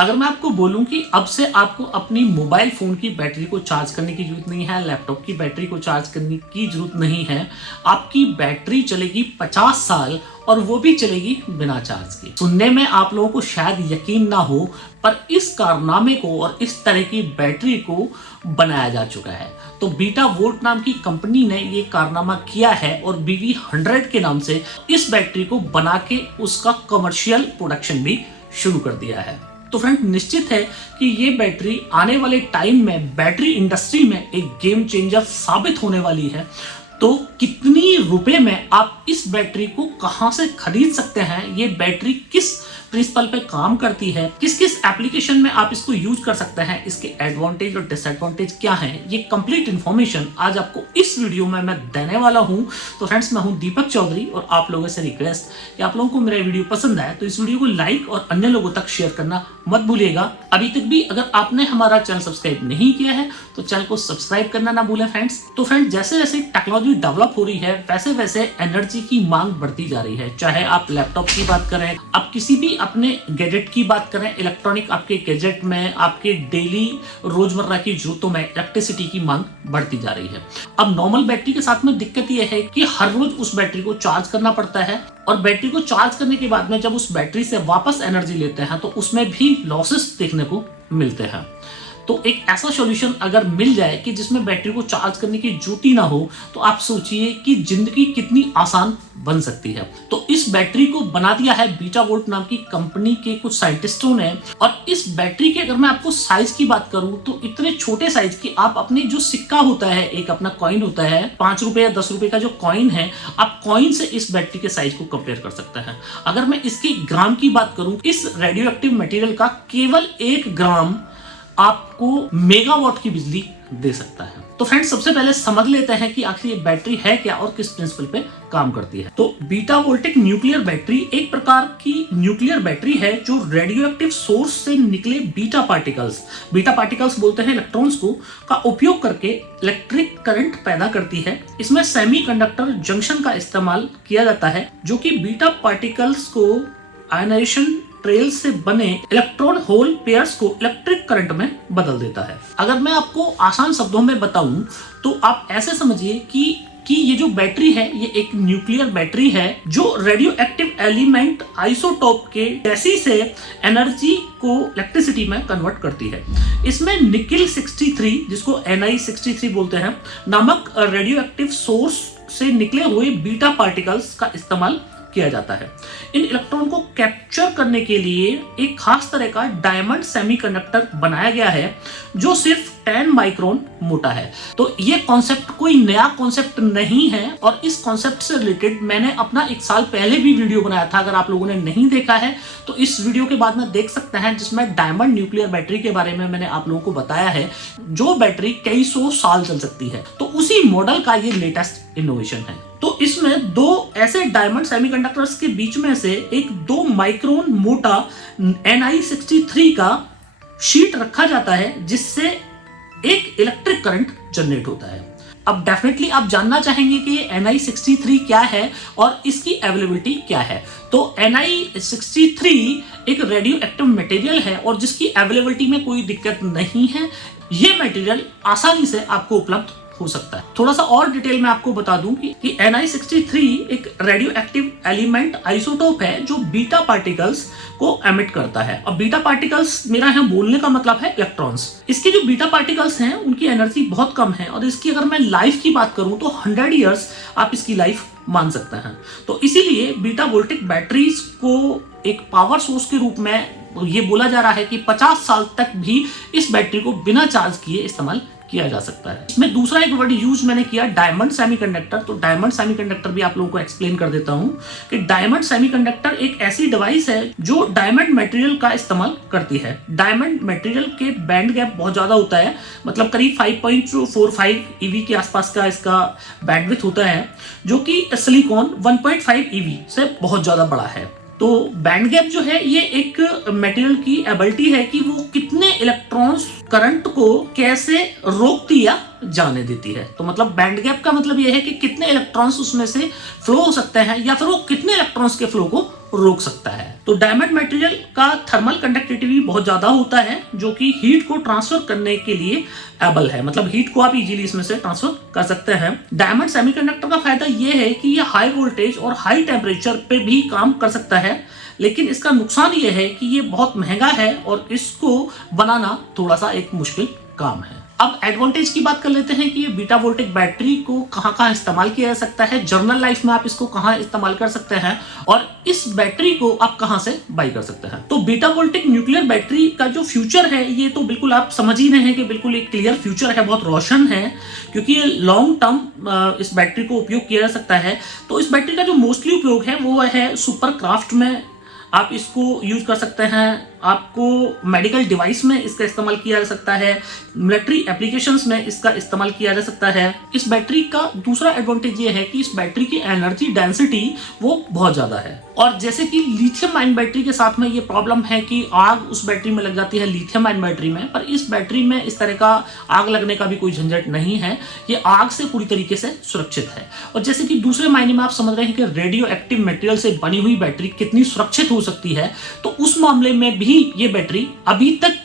अगर मैं आपको बोलूं कि अब से आपको अपनी मोबाइल फोन की बैटरी को चार्ज करने की जरूरत नहीं है, लैपटॉप की बैटरी को चार्ज करने की जरूरत नहीं है, आपकी बैटरी चलेगी 50 साल और वो भी चलेगी बिना चार्ज के। सुनने में आप लोगों को शायद यकीन ना हो, पर इस कारनामे को और इस तरह की बैटरी को बनाया जा चुका है। तो बीटा वोल्ट नाम की कंपनी ने ये कारनामा किया है और BV100 के नाम से इस बैटरी को बना के उसका कमर्शियल प्रोडक्शन भी शुरू कर दिया है। तो फ्रेंड, निश्चित है कि ये बैटरी आने वाले टाइम में बैटरी इंडस्ट्री में एक गेम चेंजर साबित होने वाली है। तो कितनी रुपए में आप इस बैटरी को कहां से खरीद सकते हैं, ये बैटरी किस प्रिंसिपल पे काम करती है, किस किस एप्लीकेशन में आप इसको यूज कर सकते हैं, इसके एडवांटेज और डिसएडवांटेज क्या हैं, ये कंप्लीट इन्फॉर्मेशन आज आपको इस वीडियो में मैं देने वाला हूं। तो फ्रेंड्स, मैं हूं दीपक चौधरी और आप लोगों से रिक्वेस्ट कि आप लोगों को मेरा वीडियो पसंद आए तो इस वीडियो को लाइक और अन्य लोगों तक शेयर करना मत भूलिएगा। अभी तक भी अगर आपने हमारा चैनल सब्सक्राइब नहीं किया है तो चैनल को सब्सक्राइब करना ना भूलें फ्रेंड्स। तो फ्रेंड्स, जैसे जैसे टेक्नोलॉजी डेवलप हो रही है वैसे वैसे एनर्जी की मांग बढ़ती जा रही है। चाहे आप लैपटॉप की बात करें, आप किसी भी अपने गैजेट की बात करें, इलेक्ट्रॉनिक आपके गैजेट में आपके डेली रोजमर्रा की जरूरतों में इलेक्ट्रिसिटी की मांग बढ़ती जा रही है। अब नॉर्मल बैटरी के साथ में दिक्कत यह है कि हर रोज उस बैटरी को चार्ज करना पड़ता है और बैटरी को चार्ज करने के बाद में जब उस बैटरी से वापस एनर्जी लेते हैं तो उसमें भी लॉसेस देखने को मिलते हैं। तो एक ऐसा सॉल्यूशन अगर मिल जाए कि जिसमें बैटरी को चार्ज करने की जरूरत ही ना हो, तो आप सोचिए कि जिंदगी कितनी आसान बन सकती है। तो इस बैटरी को बना दिया है बीटा वोल्ट नाम की कंपनी के कुछ साइंटिस्टों ने। और इस बैटरी के अगर मैं आपको साइज की बात करूं तो इतने छोटे साइज की आप अपने जो सिक्का होता है, एक अपना कॉइन होता है 5 रुपए या 10 रुपए का जो कॉइन है, आप कॉइन से इस बैटरी के साइज को कंपेयर कर सकते हैं। अगर मैं इसके ग्राम की बात करूं, इस रेडियो एक्टिव मटेरियल का केवल 1 ग्राम आपको मेगावाट की बिजली दे सकता है। तो फ्रेंड्स, सबसे पहले समझ लेते हैं कि आखिर ये बैटरी है क्या और किस प्रिंसिपल पे काम करती है। तो बीटा वोल्टिक न्यूक्लियर बैटरी एक प्रकार की न्यूक्लियर बैटरी है जो रेडियो एक्टिव सोर्स से निकले बीटा पार्टिकल्स बोलते हैं इलेक्ट्रॉन्स को, का उपयोग करके इलेक्ट्रिक करंट पैदा करती है। इसमें सेमीकंडक्टर जंक्शन का इस्तेमाल किया जाता है जो कि बीटा पार्टिकल्स को आयनाइजेशन ट्रेल से बने इलेक्ट्रॉन होल पेयर्स को इलेक्ट्रिक करंट में बदल देता है। अगर मैं आपको आसान शब्दों में बताऊं तो आप ऐसे समझिए कि ये जो बैटरी है ये एक न्यूक्लियर बैटरी है जो रेडियो एक्टिव एलिमेंट आइसोटोप के गैसी से एनर्जी को इलेक्ट्रिसिटी में कन्वर्ट करती है। इसमें निकिल 63, जिसको Ni63 बोलते हैं, नामक रेडियो एक्टिव सोर्स से निकले हुए बीटा पार्टिकल्स का इस्तेमाल किया जाता है। इन इलेक्ट्रॉन को कैप्चर करने के लिए एक खास तरह का डायमंड सेमीकंडक्टर बनाया गया है जो सिर्फ 10 माइक्रोन मोटा है। तो ये कॉन्सेप्ट कोई नया कॉन्सेप्ट नहीं है और इस कॉन्सेप्ट से रिलेटेड मैंने अपना 1 साल पहले भी वीडियो बनाया था। अगर आप लोगों ने नहीं देखा है तो इस वीडियो के बाद में देख सकते हैं, जिसमें डायमंड न्यूक्लियर बैटरी के बारे में मैंने आप लोगों को बताया है, जो बैटरी कई 100 साल चल सकती है। तो उसी मॉडल का ये लेटेस्ट इनोवेशन है। तो इसमें 2 ऐसे डायमंड सेमीकंडक्टर्स के बीच में से एक 2 माइक्रोन मोटा Ni63 का शीट रखा जाता है जिससे एक इलेक्ट्रिक करंट जनरेट होता है। अब डेफिनेटली आप जानना चाहेंगे कि Ni63 क्या है और इसकी अवेलेबिलिटी क्या है। तो Ni63 एक रेडियो एक्टिव मटेरियल है और जिसकी अवेलेबिलिटी में कोई दिक्कत नहीं है। ये मटेरियल आसानी से आपको उपलब्ध हो सकता है। थोड़ा सा और डिटेल में आपको बता दूं कि Ni63 एक रेडियो एक्टिव एलिमेंट आइसोटोप है जो बीटा पार्टिकल्स को एमिट करता है। अब बीटा पार्टिकल्स, मेरा यहाँ बोलने का मतलब है इलेक्ट्रॉन्स। इसके जो बीटा पार्टिकल्स हैं उनकी एनर्जी बहुत कम है और इसकी अगर मैं लाइफ की बात करूं तो 100 ईयर्स आप इसकी लाइफ मान सकते हैं। तो इसीलिए बीटा वोल्टिक बैटरीज को एक पावर सोर्स के रूप में ये बोला जा रहा है कि 50 साल तक भी इस बैटरी को बिना चार्ज किए इस्तेमाल किया जा सकता है। इसमें दूसरा एक वर्ड यूज मैंने किया, डायमंड सेमीकंडक्टर। तो डायमंड सेमीकंडक्टर भी आप लोगों को एक्सप्लेन कर देता हूं कि डायमंड सेमीकंडक्टर एक ऐसी डिवाइस है जो डायमंड मटेरियल का इस्तेमाल करती है। डायमंड मटेरियल के बैंड गैप बहुत ज्यादा होता है, मतलब करीब 5.45 EV के आसपास का इसका बैंडविड्थ होता है, जो कि सिलिकॉन 1.5 EV से बहुत ज्यादा बड़ा है। तो बैंड गैप जो है ये एक मटेरियल की एबिलिटी है कि वो कितनी कितने इलेक्ट्रॉन्स करंट को कैसे रोकती या जाने देती है। तो मतलब बैंड गैप का मतलब यह है कि कितने इलेक्ट्रॉन्स उसमें से फ्लो हो सकते हैं या फिर वो कितने इलेक्ट्रॉन्स के फ्लो को रोक सकता है। तो डायमंड मटेरियल का थर्मल कंडक्टिविटी बहुत ज्यादा होता है, जो कि हीट को ट्रांसफर करने के लिए एबल है, मतलब हीट को आप इजीली इसमें से ट्रांसफर कर सकते हैं। डायमंड सेमीकंडक्टर का फायदा यह है कि यह हाई वोल्टेज और हाई टेम्परेचर पे भी काम कर सकता है, लेकिन इसका नुकसान यह है कि ये बहुत महंगा है और इसको बनाना थोड़ा सा एक मुश्किल काम है। अब एडवांटेज की बात कर लेते हैं कि ये बीटा वोल्टिक बैटरी को कहां कहां इस्तेमाल किया जा सकता है, जर्नल लाइफ में आप इसको कहां इस्तेमाल कर सकते हैं और इस बैटरी को आप कहां से बाई कर सकते हैं। तो बीटा वोल्टिक न्यूक्लियर बैटरी का जो फ्यूचर है ये तो बिल्कुल आप समझ ही रहे हैं कि बिल्कुल एक क्लियर फ्यूचर है, बहुत रोशन है, क्योंकि ये लॉन्ग टर्म इस बैटरी को उपयोग किया जा सकता है। तो इस बैटरी का जो मोस्टली उपयोग है वो है सुपर क्राफ्ट में आप इसको यूज कर सकते हैं, आपको मेडिकल डिवाइस में इसका इस्तेमाल किया जा सकता है, मिलिट्री एप्लीकेशंस में इसका इस्तेमाल किया जा सकता है। इस बैटरी का दूसरा एडवांटेज ये है कि इस बैटरी की एनर्जी डेंसिटी वो बहुत ज्यादा है, और जैसे कि लिथियम आयन बैटरी के साथ में ये प्रॉब्लम है कि आग उस बैटरी में लग जाती है लिथियम आयन बैटरी में, पर इस बैटरी में इस तरह का आग लगने का भी कोई झंझट नहीं है, ये आग से पूरी तरीके से सुरक्षित है। और जैसे कि दूसरे मायने में आप समझ रहे हैं कि रेडियो एक्टिव मटेरियल से बनी हुई बैटरी कितनी सुरक्षित हो सकती है, तो उस मामले में भी ये बैटरी अभी तक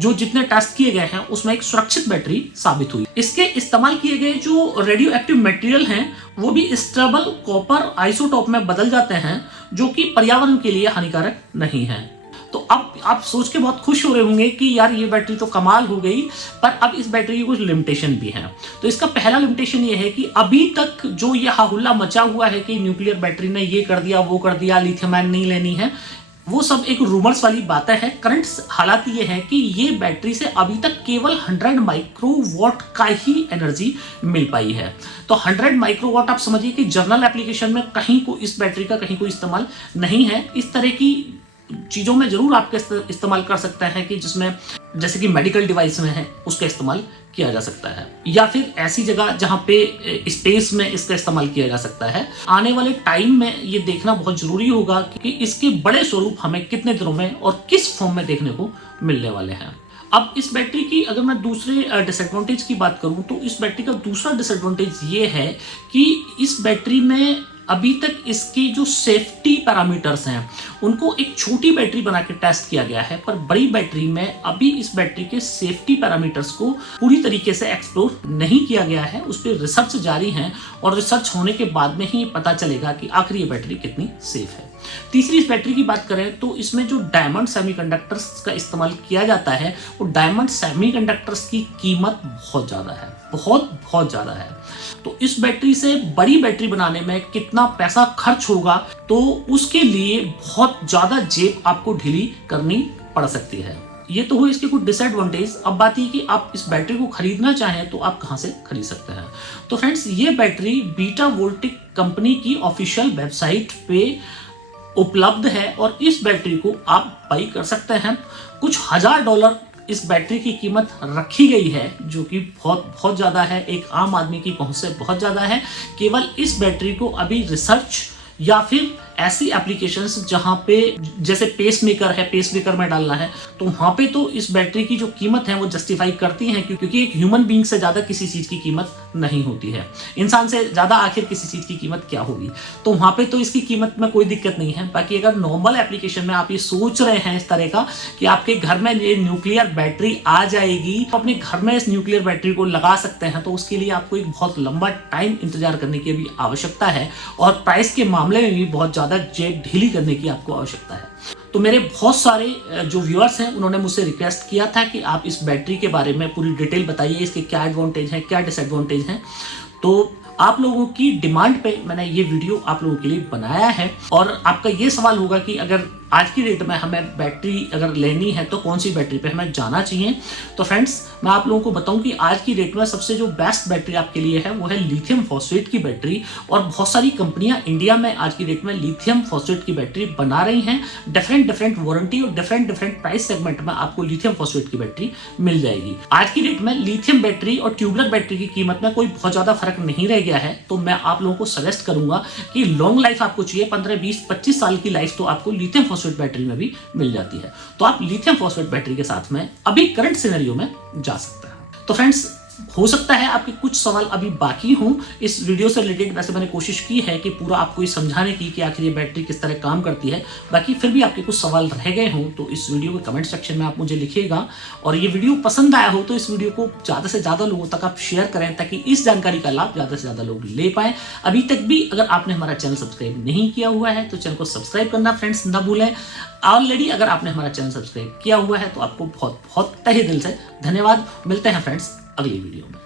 जो जितने टेस्ट किए गए हैं उसमें एक सुरक्षित बैटरी साबित हुई। इसके इस्तेमाल किए गए जो रेडियो एक्टिव मटेरियल हैं वो भी स्टेबल कॉपर आइसोटोप में बदल जाते हैं, जो कि पर्यावरण के लिए हानिकारक नहीं है। तो अब आप सोच के बहुत खुश हो रहे होंगे कि यार ये बैटरी तो कमाल हो गई, पर अब इस बैटरी की कुछ लिमिटेशन भी हैं। तो इसका पहला लिमिटेशन ये है कि अभी तक जो ये हाहुल्ला मचा हुआ है कि न्यूक्लियर बैटरी ने ये कर दिया वो कर दिया, लिथियम आयन नहीं लेनी है, वो सब एक रूमर्स वाली बातें हैं। करंट हालात ये है कि ये बैटरी से अभी तक केवल 100 माइक्रोवाट का ही एनर्जी मिल पाई है। तो 100 माइक्रोवाट आप समझिए कि जर्नल एप्लीकेशन में कहीं को इस बैटरी का कहीं कोई इस्तेमाल नहीं है। इस तरह की चीजों में जरूर आपके इस्तेमाल कर सकते हैं कि जिसमें जैसे कि मेडिकल डिवाइस में है उसका इस्तेमाल किया जा सकता है, या फिर ऐसी जगह जहां पे स्पेस में इसका इस्तेमाल किया जा सकता है। आने वाले टाइम में ये देखना बहुत जरूरी होगा कि इसके बड़े स्वरूप हमें कितने दिनों में और किस फॉर्म में देखने को मिलने वाले हैं। अब इस बैटरी की अगर मैं दूसरे डिसएडवांटेज की बात करूं तो इस बैटरी का दूसरा डिसएडवांटेज ये है कि इस बैटरी में अभी तक इसकी जो सेफ्टी पैरामीटर्स हैं उनको एक छोटी बैटरी बना के टेस्ट किया गया है, पर बड़ी बैटरी में अभी इस बैटरी के सेफ्टी पैरामीटर्स को पूरी तरीके से एक्सप्लोर नहीं किया गया है। उस पर रिसर्च जारी है और रिसर्च होने के बाद में ही पता चलेगा कि आखिर ये बैटरी कितनी सेफ है। तीसरी इस बैटरी की बात करें तो इसमें जो डायमंड सेमीकंडक्टर्स का इस्तेमाल किया जाता है वो डायमंड सेमीकंडक्टर्स की कीमत बहुत ज्यादा है, बहुत ज्यादा है। तो इस बैटरी से बड़ी बैटरी बनाने में कितना पैसा खर्च होगा, तो उसके लिए बहुत ज्यादा जेब आपको ढीली करनी पड़ सकती है। ये तो हुई इसके कुछ डिसएडवांटेज। अब बात ये कि आप इस बैटरी को खरीदना चाहें तो आप कहां से खरीद सकते हैं। तो फ्रेंड्स, ये बैटरी बीटा वोल्टिक कंपनी की ऑफिशियल वेबसाइट पे उपलब्ध है और इस बैटरी को आप बाई कर सकते हैं। कुछ $1000 इस बैटरी की कीमत रखी गई है, जो कि बहुत ज्यादा है, एक आम आदमी की पहुंच से बहुत ज्यादा है। केवल इस बैटरी को अभी रिसर्च या फिर ऐसी एप्लीकेशंस जहां पे जैसे पेसमेकर है, पेसमेकर में डालना है, तो वहां पे तो इस बैटरी की जो कीमत है वो जस्टिफाई करती हैं, क्योंकि एक ह्यूमन बीइंग से ज्यादा किसी चीज की कीमत नहीं होती है। इंसान से ज्यादा आखिर किसी चीज की कीमत क्या होगी, तो वहां पे तो इसकी कीमत में कोई दिक्कत नहीं है। बाकी अगर नॉर्मल एप्लीकेशन में आप ये सोच रहे हैं इस तरह का कि आपके घर में ये न्यूक्लियर बैटरी आ जाएगी, तो अपने घर में इस न्यूक्लियर बैटरी को लगा सकते हैं, तो उसके लिए आपको एक बहुत लंबा टाइम इंतजार करने की भी आवश्यकता है और प्राइस के मामले में भी बहुत ज्यादा जेब ढीली करने की आपको आवश्यकता है। तो मेरे बहुत सारे जो व्यूअर्स हैं उन्होंने मुझसे रिक्वेस्ट किया था कि आप इस बैटरी के बारे में पूरी डिटेल बताइए, इसके क्या एडवांटेज हैं, क्या डिसएडवांटेज हैं। तो आप लोगों की डिमांड पे मैंने ये वीडियो आप लोगों के लिए बनाया है। और आपका ये सवाल होगा कि अगर आज की डेट में हमें बैटरी अगर लेनी है तो कौन सी बैटरी पे हमें जाना चाहिए। तो फ्रेंड्स, मैं आप लोगों को बताऊं कि आज की डेट में सबसे जो बेस्ट बैटरी आपके लिए है वो है लिथियम फॉस्फेट की बैटरी। और बहुत सारी कंपनियां इंडिया में आज की डेट में लिथियम फॉस्फेट की बैटरी बना रही हैं। डिफरेंट वारंटी और डिफरेंट प्राइस सेगमेंट में आपको लिथियम फॉस्फेट की बैटरी मिल जाएगी। आज की डेट में लिथियम बैटरी और ट्यूबलर बैटरी की कीमत में कोई बहुत ज्यादा फर्क नहीं रह गया है। तो मैं आप लोगों को सजेस्ट करूंगा कि लॉन्ग लाइफ आपको चाहिए, 15, 20, 25 साल की लाइफ तो आपको लिथियम फॉस्फेट बैटरी में भी मिल जाती है। तो आप लिथियम फॉस्फेट बैटरी के साथ में अभी करंट सिनेरियो में जा सकते हैं। तो फ्रेंड्स, हो सकता है आपके कुछ सवाल अभी बाकी हों इस वीडियो से रिलेटेड। वैसे मैंने कोशिश की है कि पूरा आपको ये समझाने की कि आखिर ये बैटरी किस तरह काम करती है। बाकी फिर भी आपके कुछ सवाल रह गए हों तो इस वीडियो के कमेंट सेक्शन में आप मुझे लिखिएगा। और ये वीडियो पसंद आया हो तो इस वीडियो को ज़्यादा से ज़्यादा लोगों तक आप शेयर करें ताकि इस जानकारी का लाभ ज़्यादा से ज़्यादा लोग ले पाएँ। अभी तक भी अगर आपने हमारा चैनल सब्सक्राइब नहीं किया हुआ है तो चैनल को सब्सक्राइब करना फ्रेंड्स ना भूलें। ऑलरेडी अगर आपने हमारा चैनल सब्सक्राइब किया हुआ है तो आपको बहुत बहुत तहे दिल से धन्यवाद। मिलते हैं फ्रेंड्स अगली वीडियो में।